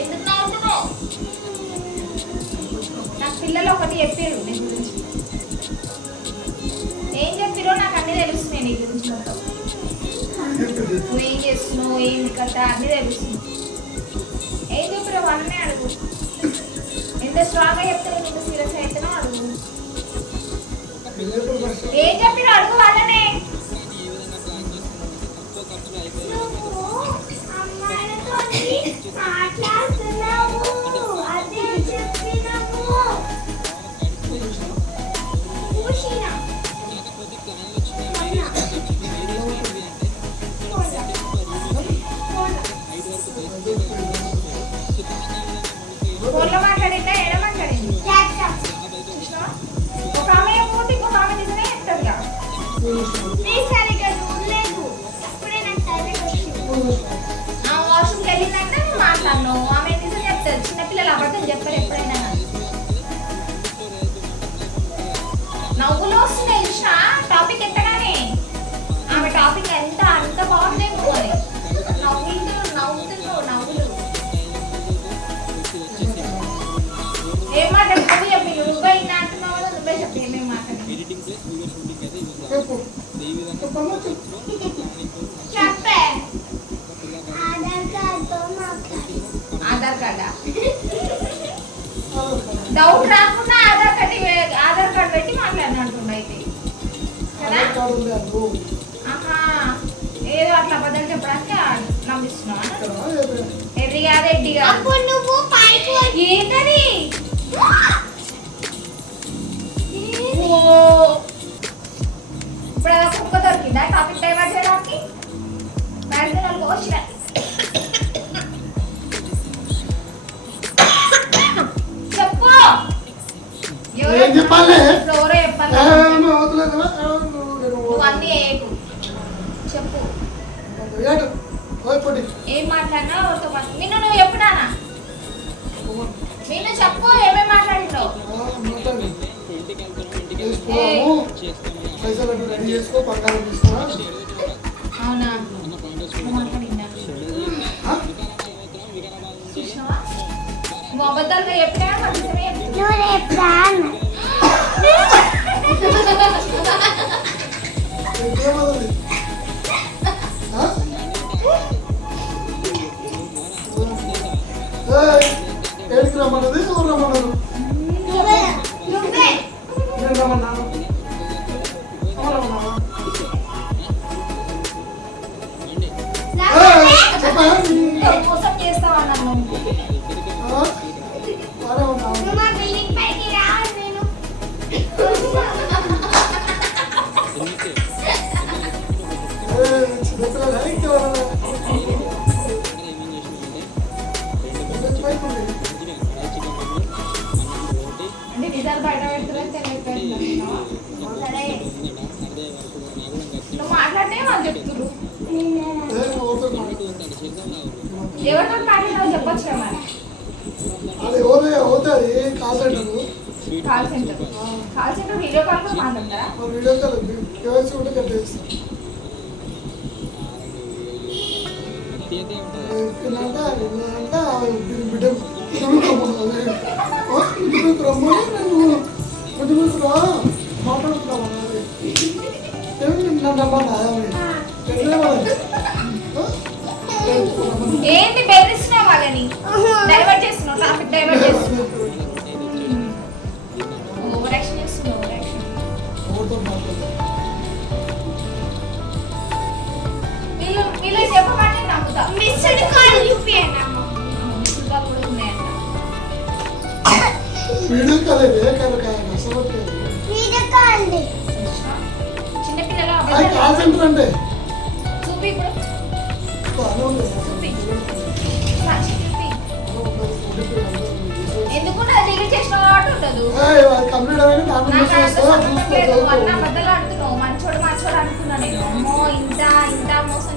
ఎందుకు నాకు పిల్లలు ఒకటి చెప్పారు నీ గురించి. ఏం చెప్పిరో నాకు అన్ని తెలుస్తున్నాయి నీ గురించి మొత్తం. నువ్వు ఏం చేస్తున్నావు ఏంది కథ అన్నీ తెలుస్తుంది ఏం చెప్పిరో వాళ్ళనే అడుగు. ఎంత స్ట్రాంగ్గా చెప్తారో ఎంత సీరియస్ అవుతానో అడుగు. ఏం చెప్పిరో అడుగు వాళ్ళనే. నువ్వు అమ్మాయిలతోని నవ్వులు వస్తున్నాయి చూసిన టాపిక్ ఎత్తగానే. ఆమె టాపిక్ ఎంత అంత బాగుందేమో అని నవ్వులు నవ్వుతున్నావు నవ్వులు. ఏం మాట్లాడుతుంది చెప్పి నువ్వే ఇలా అంటున్నావు? కదా నువ్వే చెప్పి ఏమేమి మాట్లాడి చెప్పే. ఆధార్ కార్డా? డౌట్ రాకుండా ఆధార్ కార్డు ఇవే- ఆధార్ కార్డు పెట్టి మాట్లాడినట్టుండ అయితే ఆహా ఏదో అట్లా అబద్ధాలు చెప్పడానికి నమ్మిస్తున్నావా? ఎర్రి కాదు ఎడ్డి కాదు. అప్పుడు నువ్వు ఏంటది. ఇప్పుడు అలా కుక్క దొరికిందా? టాపిక్ డైవర్ట్ చేయడానికి బయట వాళ్ళకి వచ్చిన. చెప్పు. ఎవరో ఏం చెప్పాలి? ఇప్పుడు ఎవరో చెప్పాలి నువ్వు అన్నీ వేయకు చెప్పు ఏం మాట్లాడినా ఎవరితో మాట్లాడు నిన్ను నువ్వు ఎప్పుడానా నిన్ను. చెప్పు ఏమేమి మాట్లాడినావు? అవునా? నువ్వు అబద్ధాలుగా చెప్పినా. నువ్వు ఏడికి రమ్మన్నది? ఎవరు రమ్మన్నారు? నేను మాట్లాడితే వాళ్ళు చెప్తున్నారు ఎవరితో మాట్లాడినావు చెప్పొచ్చు కదా అది ఎవరు అవుతుంది call centre call centre call centre video call కూడా మాట్లాడతారా వీడియో కాల్ కేవైసీ కట్టేస్తాం బిడ్డ రమ్మని ఏంటి బెదిరిస్తున్నావు వాళ్ళని? డైవర్ట్ చేస్తున్నావు టాపిక్ డైవర్ట్ చేస్తున్నావు. ఓవర్ యాక్షన్ చేస్తున్నావు ఓవర్ యాక్షన్ వీళ్ళు వీళ్ళు చెప్పమంటే నమ్ముతా. మిస్డ్ కాల్ ఉన్నాయంట. వీడియో కాల్ ఇదే కాదు అసలు చూసుకో అబద్ధాలు ఆడుతున్నావు. మంచోడు మంచోడు అనుకున్నా నేను. అమ్మో ఇంత ఇంత మోసం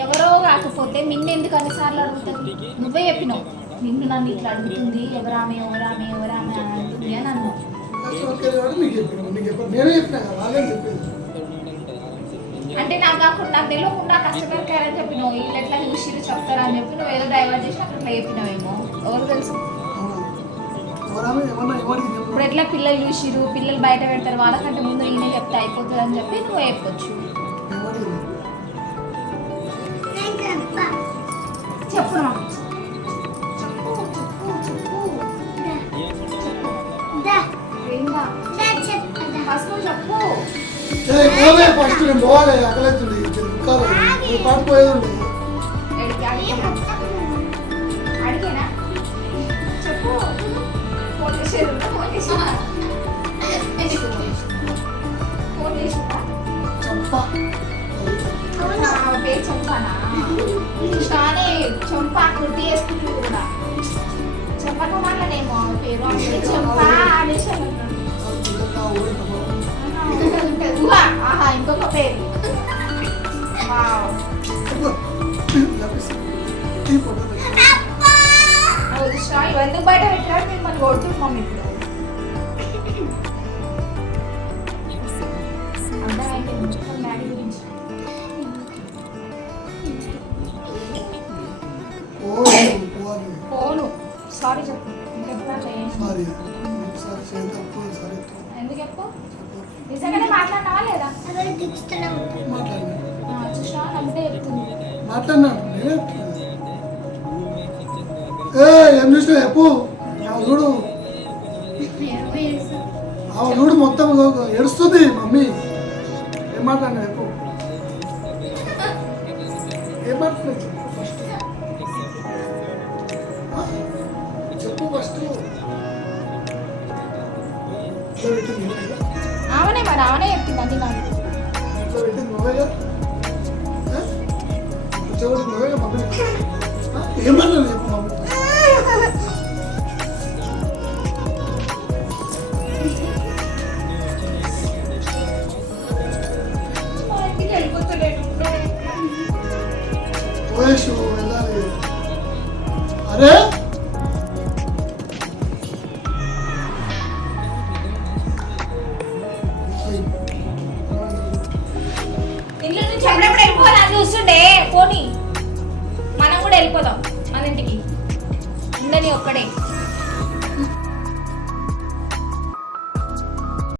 ఎవరో కాకపోతే నిన్ను ఎందుకు అన్నిసార్లు అడుగుతుంది? నువ్వే చెప్పినావు. నిన్ను నన్ను ఇట్లా అడుగుతుంది ఎవరామె ఎవరామె ఎవరామె అని అంటుంది అని అన్నావు. చెప్పాను నేనే చెప్పినా అంటే నాకు కాకుండా నాకు తెలియకుండా కస్టమర్ కేర్ అని చెప్పినావు. వీళ్ళు ఎట్లా చూసిరు చెప్తారా అని చెప్పి నువ్వు ఏదో డైవర్ట్ చేసి అక్కడ ఇట్లా చెప్పినావేమో. ఎవరు తెలుసు? ఇప్పుడు చెప్పు ఎట్లా పిల్లలు చూసిరు పిల్లలు బయట పెడతారు. వాళ్ళకంటే ముందు ఈయనే చెప్తే. అయిపోతుంది అని చెప్పి నువ్వు చెప్పొచ్చు. చెప్పు. చెప్పు చెప్పు చెప్పు? ఫస్ట్ నువ్వు చెప్పు. పోలే ఫస్ట్ నేను పోవాలి అక్కలెత్తుంది దుఃఖాలు నువ్వు అడిగేనా? చెప్పు. ఫోన్ చేసేది? ఫోన్ ఫోన్ చంప. ఆమె పేరు చంపానా? కృష్ణానే చంపా కృతి వేసుకుంటుంది కూడా. చంపక మాటనేమో ఆమె పేరు ఆమె చంపా అనేసి అని అన్నాడు. ఆహా, ఉంటుంది. ఊహ, ఆహా ఇంకొక పేరు వావ్. ఓ, కృష్ణ ఇవన్నీ బయట పెట్టాడు మిమ్మల్ని కొడుతున్నాం ఇప్పుడు అర్థమైంది మొత్తం డాడీ గురించి పోను సారీ చెప్పు ఇంకెప్పుడు అట్లా చేయం. ఎందుకు చెప్పు? నిజంగానే మాట్లాడినావా లేదా? చెప్తుంది ఏ ఏం చూసినా చెప్పు. చూడు. ఆమె చూడు మొత్తం ఏడుస్తుంది మమ్మీ. ఏం మాట్లాడినా చెప్పు. ఏం మాట్లాడలేదు చెప్పు ఫస్ట్ చెప్పు ఫస్ట్ ఆమెనే మరి ఆమెనే చెప్పింది అది నాకు ఇంట్లో నువ్వేగా కూర్చోబెట్టింది నువ్వేగా बोकडे